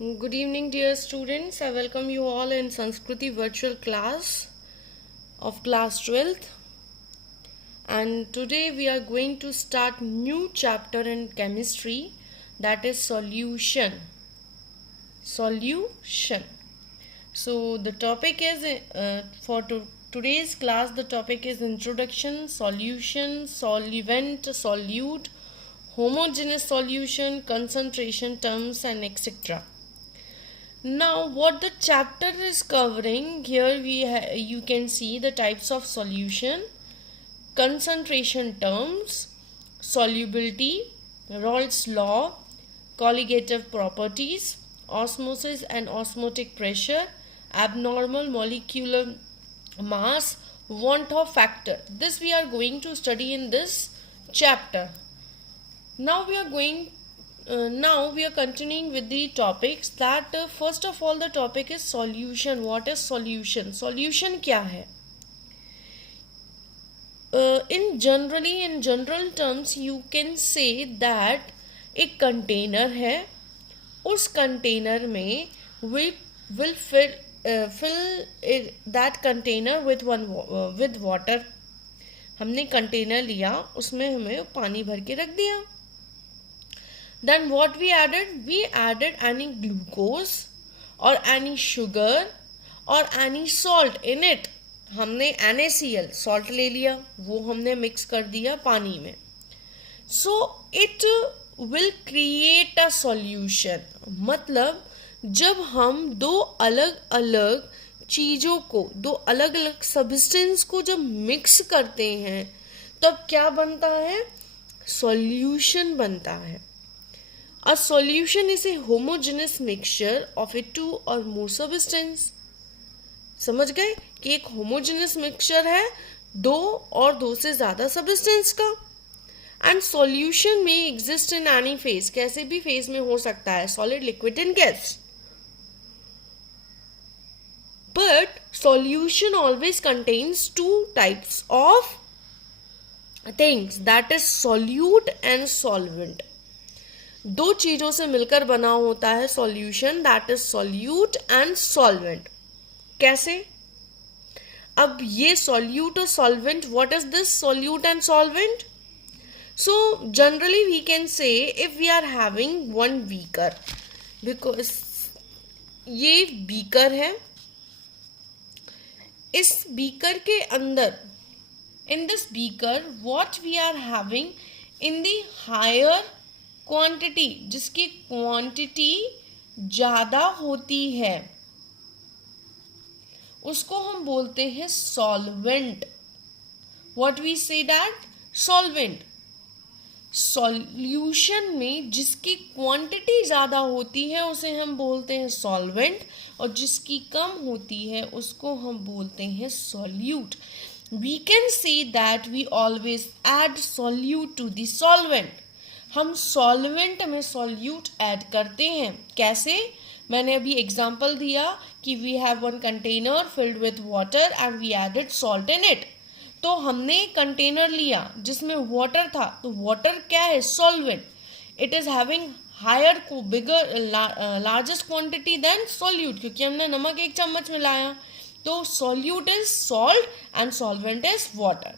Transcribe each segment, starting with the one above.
Good evening, dear students. I welcome you all in Sanskriti virtual class of class 12th. And today we are going to start new chapter in chemistry, that is solution. Solution. So the topic is today's class. The topic is introduction, solution, solvent, solute, homogeneous solution, concentration terms, and etc. Now what the chapter is covering here, you can see the types of solution, concentration terms, solubility, Raoult's law, colligative properties, osmosis and osmotic pressure, abnormal molecular mass, van 't Hoff factor. This we are going to study in this chapter. Now we are continuing with the topics that first of all the topic is solution. What is solution? Solution क्या है? In general terms you can say that एक container है, उस container में we will fill that container with water. हमने container लिया, उसमें हमें पानी भर के रख दिया. Then what we added? We added any glucose or any sugar or any salt in it. हमने NaCl salt ले लिया, वो हमने mix कर दिया पानी में. So it will create a solution. मतलब जब हम दो अलग अलग चीज़ों को, दो अलग अलग सब्सटेंस को जब मिक्स करते हैं तब क्या बनता है? सॉल्यूशन बनता है. A solution is a homogeneous mixture of a two or more substance. समझ गए कि एक homogeneous mixture है दो और दो से ज़्यादा substance का. And solution may exist in any phase. कैसे भी phase में हो सकता है, solid, liquid and gas. But solution always contains two types of things, that is solute and solvent. दो चीजों से मिलकर बना होता है solution, that is solute and solvent. कैसे? अब ये सॉल्यूट और solvent, what is this solute and solvent? So generally we can say if we are having one beaker, because ये बीकर है, इस बीकर के अंदर, in this beaker what we are having in the higher quantity, जिसकी quantity ज़्यादा होती है उसको हम बोलते हैं solvent. What we say that? Solvent. Solution में जिसकी क्वांटिटी ज़्यादा होती है उसे हम बोलते हैं सॉल्वेंट, और जिसकी कम होती है उसको हम बोलते हैं solute. We can say that we always add solute to the solvent. हम सॉल्वेंट में सॉल्यूट ऐड करते हैं. कैसे? मैंने अभी एग्जांपल दिया कि we have one container filled with water and we added salt in it. तो हमने कंटेनर लिया जिसमें वाटर था, तो वाटर क्या है? Solvent. It is having higher bigger largest quantity than solute, क्योंकि हमने नमक 1 चम्मच मिलाया. तो solute is salt and solvent is water.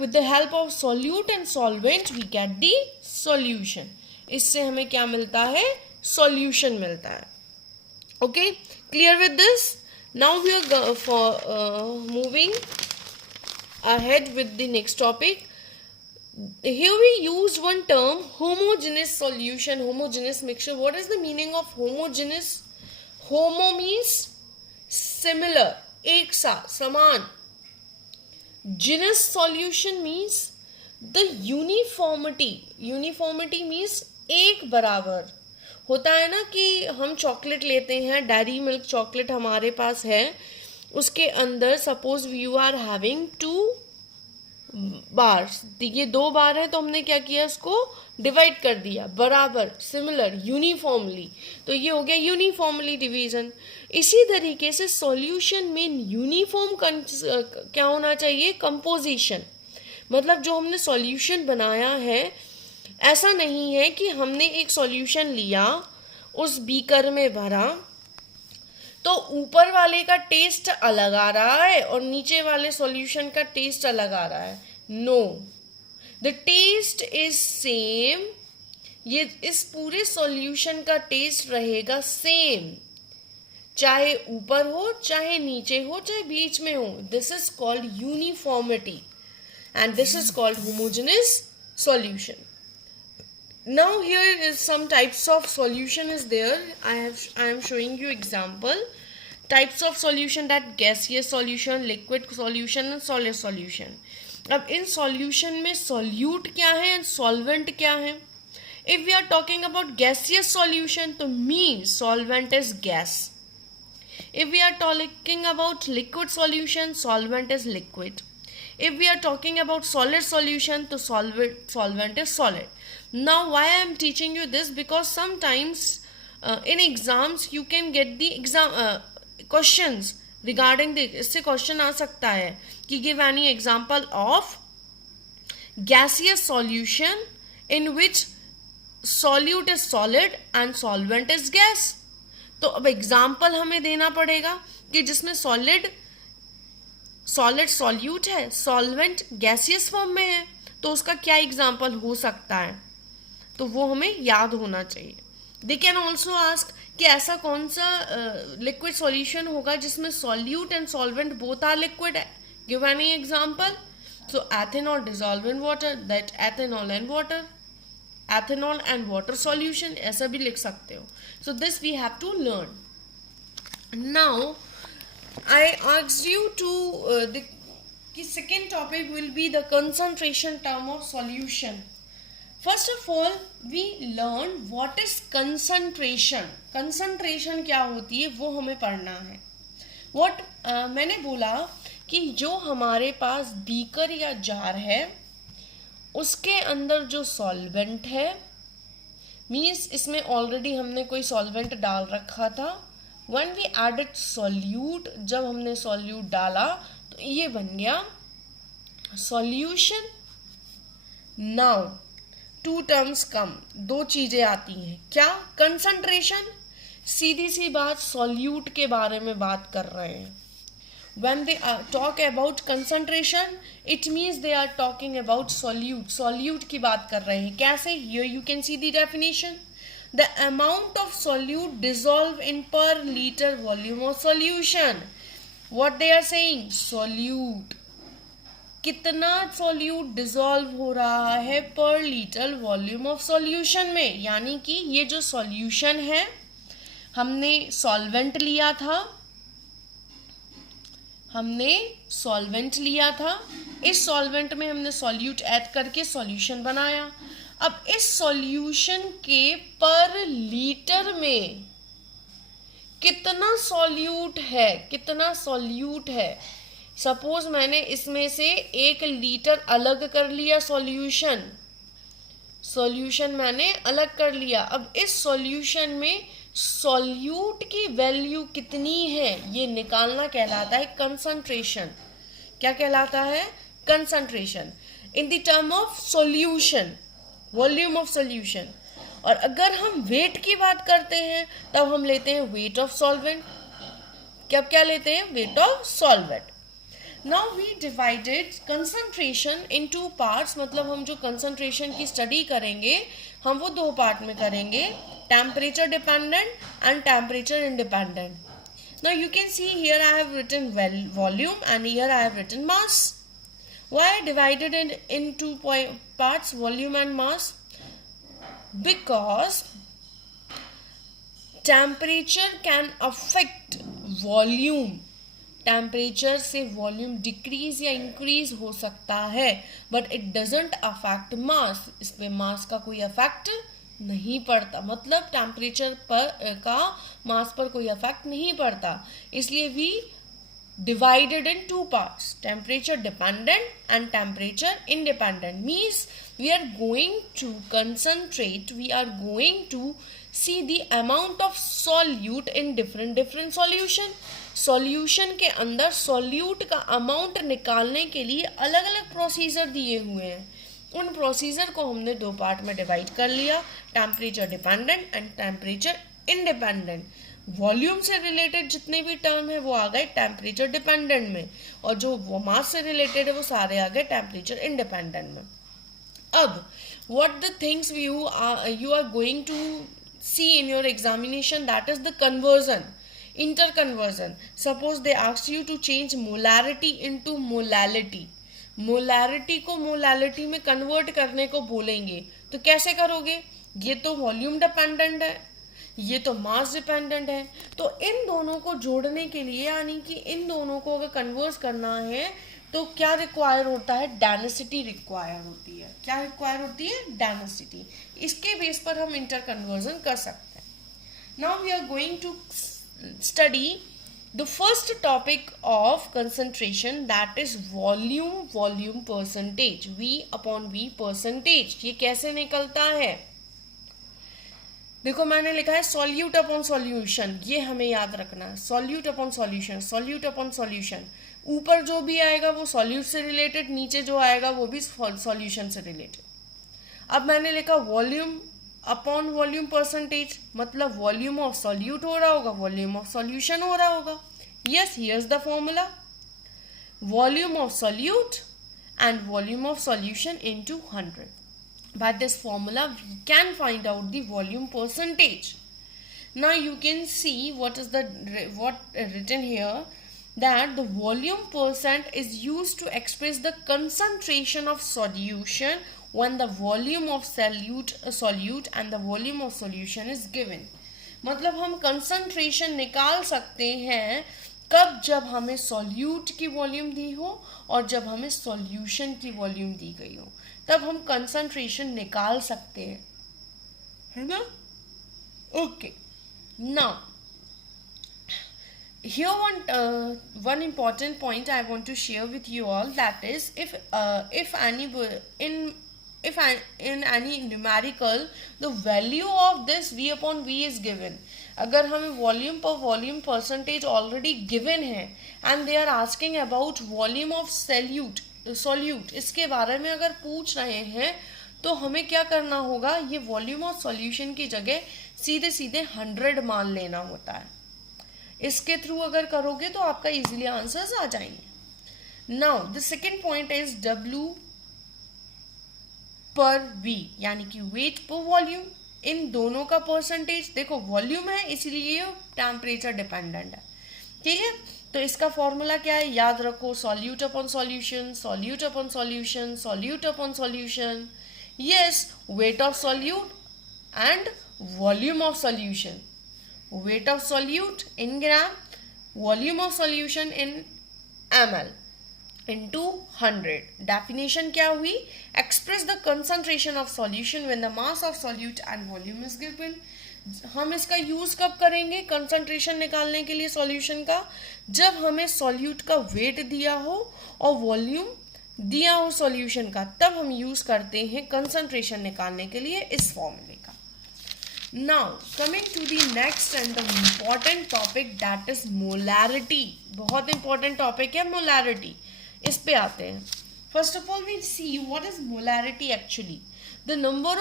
With the help of solute and solvent we get the solution. इससे हमें क्या मिलता है? Solution मिलता है. Okay, clear with this? Now we are moving ahead with the next topic. Here we use one term, homogeneous solution, homogeneous mixture. What is the meaning of homogeneous? Homo means similar, एक सा, समान. Genus solution means the uniformity. Uniformity means एक बराबर. होता है ना कि हम चॉकलेट लेते हैं, डेयरी मिल्क चॉकलेट हमारे पास है, उसके अंदर suppose you are having 2 bars, ये 2 बार है तो हमने क्या किया, उसको डिवाइड कर दिया बराबर, सिमिलर, यूनिफॉर्मली. तो ये हो गया यूनिफॉर्मली डिवीजन. इसी तरीके से सॉल्यूशन में यूनिफॉर्म क्या होना चाहिए? कंपोजिशन. मतलब जो हमने सॉल्यूशन बनाया है, ऐसा नहीं है कि हमने एक सॉल्यूशन लिया, उस बीकर में भरा तो ऊपर वाले का टेस्ट अलग आ रहा है और नीचे वाले सॉल्यूशन का टेस्ट अलग आ रहा है? No, the taste is same. ये इस पूरे सॉल्यूशन का टेस्ट रहेगा सेम, चाहे ऊपर हो, चाहे नीचे हो, चाहे बीच में हो। This is called uniformity and this is called homogeneous solution. Now here is some types of solution is there. I am showing you example types of solution, that gaseous solution, liquid solution and solid solution. अब इन solution में solute क्या है and solvent क्या है? If we are talking about gaseous solution तो means solvent is gas. If we are talking about liquid solution, solvent is liquid. If we are talking about solid solution तो solvent is solid. Now why I am teaching you this? Because sometimes in exams you can get the exam questions regarding the, इससे question आ सकता है कि give any example of gaseous solution in which solute is solid and solvent is gas. तो अब example हमें देना पड़ेगा कि जिसमें solid सॉल्यूट है, सॉल्वेंट गैसियस फॉर्म में है, तो उसका क्या एग्जाम्पल हो सकता है, तो वो हमें याद होना चाहिए. दे कैन ऑल्सो आस्क कि ऐसा कौन सा लिक्विड सॉल्यूशन होगा जिसमें solute and solvent both are liquid है. Give any example. So ethanol dissolve in water, that ethanol and water, ethanol and water solution, ऐसा भी लिख सकते हो. So this we have to learn. Now I asked you to the second topic will be the concentration term of solution. First of all, we learn what is concentration. Concentration क्या होती है वो हमें पढ़ना है. What मैंने बोला कि जो हमारे पास बीकर या जार है उसके अंदर जो सॉल्वेंट है, मीन्स इसमें ऑलरेडी हमने कोई सॉल्वेंट डाल रखा था. When we added solute, जब हमने solute डाला तो ये बन गया solution. Now two terms come, दो चीजें आती हैं. क्या? concentration. सीधी सी बात, solute के बारे में बात कर रहे हैं. When they talk about concentration, it means they are talking about solute. solute की बात कर रहे हैं. कैसे? Here you can see the definition. The amount of solute dissolved in per liter volume of solution. What they are saying? Solute. कितना solute dissolve हो रहा है per liter volume of solution में. यानी कि ये जो solution है, हमने solvent लिया था, इस solvent में हमने solute add करके solution बनाया. अब इस सॉल्यूशन के पर लीटर में कितना सॉल्यूट है, सपोज मैंने इसमें से 1 लीटर अलग कर लिया सॉल्यूशन मैंने अलग कर लिया. अब इस सॉल्यूशन में सॉल्यूट की वैल्यू कितनी है ये निकालना कहलाता है कंसंट्रेशन. क्या कहलाता है? Concentration. In the term of solution, volume of solution. और अगर हम वेट की बात करते हैं तब हम लेते हैं वेट ऑफ सॉल्वेंट. क्या लेते हैं? Weight of solvent. Now we divided concentration in 2 parts. मतलब हम जो कंसंट्रेशन की स्टडी करेंगे हम वो 2 पार्ट में करेंगे, temperature dependent and temperature independent. Now you can see here I have written volume and here I have written mass. Why divided in 2 parts, volume and mass? Because temperature can affect volume. Temperature से volume decrease या increase हो सकता है, but it doesn't affect मास. इस पे मास का कोई affect नहीं पड़ता. मतलब टेम्परेचर पर का मास पर कोई अफेक्ट नहीं पड़ता. इसलिए we divided in 2 parts, temperature dependent and temperature independent. Means we are going to concentrate, we are going to see the amount of solute in different solution. Solution के अंदर solute का amount निकालने के लिए अलग अलग प्रोसीजर दिए हुए हैं. उन प्रोसीजर को हमने 2 पार्ट में डिवाइड कर लिया, temperature dependent and temperature independent. Volume से रिलेटेड जितने भी टर्म है वो आ गए टेम्परेचर डिपेंडेंट में, और जो मास से रिलेटेड है वो सारे आ गए टेम्परेचर इंडिपेंडेंट में। अब what the things you are going to see in your examination, that is the conversion, interconversion. Suppose they ask you to change molarity into molality, molarity को मोलालिटी में कन्वर्ट करने को बोलेंगे, तो कैसे करोगे? ये तो वॉल्यूम डिपेंडेंट है, ये तो मास डिपेंडेंट है, तो इन दोनों को जोड़ने के लिए, यानी कि इन दोनों को अगर कन्वर्ट करना है तो क्या रिक्वायर होता है? डेंसिटी रिक्वायर होती है। क्या रिक्वायर होती है? डेंसिटी। इसके बेस पर हम इंटर कन्वर्जन कर सकते हैं। Now we are going to study the first topic of concentration, that is volume percentage, V upon V percentage. ये कैसे निकलता है? देखो मैंने लिखा है सॉल्यूट अपॉन सॉल्यूशन, ये हमें याद रखना है। Solute upon solution, solute upon solution, ऊपर जो भी आएगा वो सॉल्यूट से रिलेटेड, नीचे जो आएगा वो भी सॉल्यूशन से रिलेटेड। अब मैंने लिखा वॉल्यूम अपॉन वॉल्यूम परसेंटेज, मतलब वॉल्यूम ऑफ सॉल्यूट हो रहा होगा, वॉल्यूम ऑफ सॉल्यूशन हो रहा होगा। Yes, here's the formula, volume of solute and volume of solution into 100. By this formula we can find out the volume percentage. Now you can see what written here, that the volume percent is used to express the concentration of solution when the volume of solute and the volume of solution is given. मतलब हम concentration निकाल सकते हैं कब? जब हमें solute की volume दी हो और जब हमें सॉल्यूशन की वॉल्यूम दी गई हो, तब हम कंसंट्रेशन निकाल सकते हैं, है ना? Okay, now here one important point I want to share with you all, that is if in any numerical the value of this V upon V is given, अगर हमें वॉल्यूम पर वॉल्यूम परसेंटेज ऑलरेडी गिवन है and they are asking about volume of solute, इसके बारे में अगर पूछ रहे हैं तो हमें क्या करना होगा? ये वॉल्यूम ऑफ सॉल्यूशन की जगह सीधे सीधे 100 मान लेना होता है। इसके थ्रू अगर करोगे तो आपका इजीली आंसर्स आ जाएंगे। Now the second point is W पर V, यानी कि वेट पर वॉल्यूम, इन दोनों का परसेंटेज। देखो वॉल्यूम है इसलिए ये टेम्परेचर डिपेंडेंट है, ठीक है? तो इसका फॉर्मूला क्या है? याद रखो, solute upon solution, solute upon solution, solute upon solution. Yes, weight of solute and volume of solution. Weight of solute in gram, volume of solution in ml into 100. Definition क्या हुई? Express the concentration of solution when the mass of solute and volume is given. हम इसका use कब करेंगे concentration निकालने के लिए solution का? जब हमें सॉल्यूट का वेट दिया हो और वॉल्यूम दिया हो सॉल्यूशन का, तब हम यूज करते हैं कंसंट्रेशन निकालने के लिए इस फॉर्मूले का। Now coming to the next and the important topic, that is molarity. बहुत important topic है molarity। इस पे आते हैं। First of all we see what is molarity actually. The number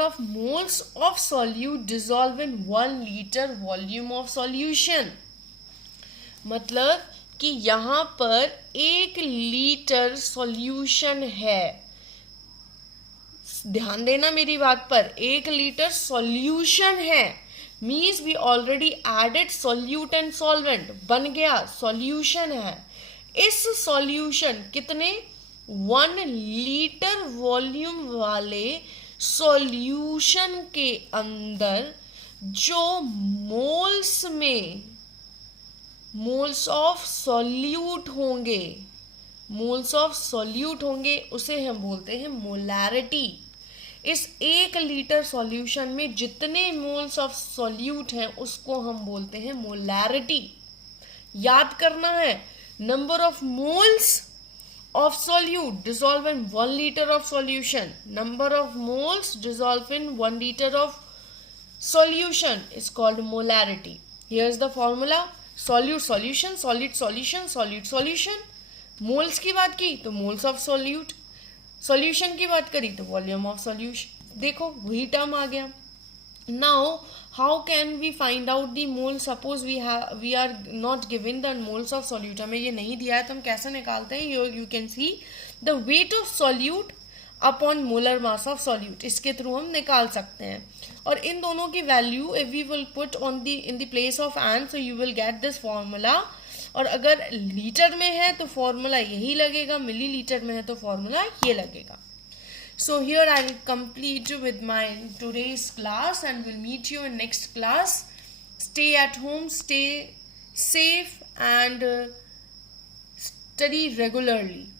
of moles of solute dissolve in 1 litre volume of solution. मतलब कि यहाँ पर 1 लीटर सॉल्यूशन है, ध्यान देना मेरी बात पर, 1 लीटर सॉल्यूशन है, means we already added solute and solvent, बन गया सॉल्यूशन है। इस सॉल्यूशन कितने? 1 लीटर वॉल्यूम वाले सॉल्यूशन के अंदर जो मोल्स ऑफ सॉल्यूट होंगे, उसे हम बोलते हैं मोलारिटी। इस 1 लीटर सॉल्यूशन में जितने मोल्स ऑफ सॉल्यूट हैं उसको हम बोलते हैं मोलारिटी। याद करना है, number of moles of solute dissolve in 1 litre of solution, number of moles dissolve in 1 litre of solution is called molarity. Here is the formula, solute solution, solid solution, solute solution. Moles की बात की तो moles of solute, solution की बात करी तो volume of solution. देखो वही टर्म आ गया। Now, how can we find out the mole? Suppose we are not given the moles of solute, हमें ये नहीं दिया है तो हम कैसे निकालते हैं? You can see the weight of solute upon molar mass of solute, इसके थ्रू हम निकाल सकते हैं. और इन दोनों की value if we will put on the in the place of n, so you will get this formula. और अगर लीटर में है तो फॉर्मूला यही लगेगा, मिलीलीटर में है तो फॉर्मूला ये लगेगा. So here I will complete with my today's class and will meet you in next class. Stay at home, stay safe and study regularly.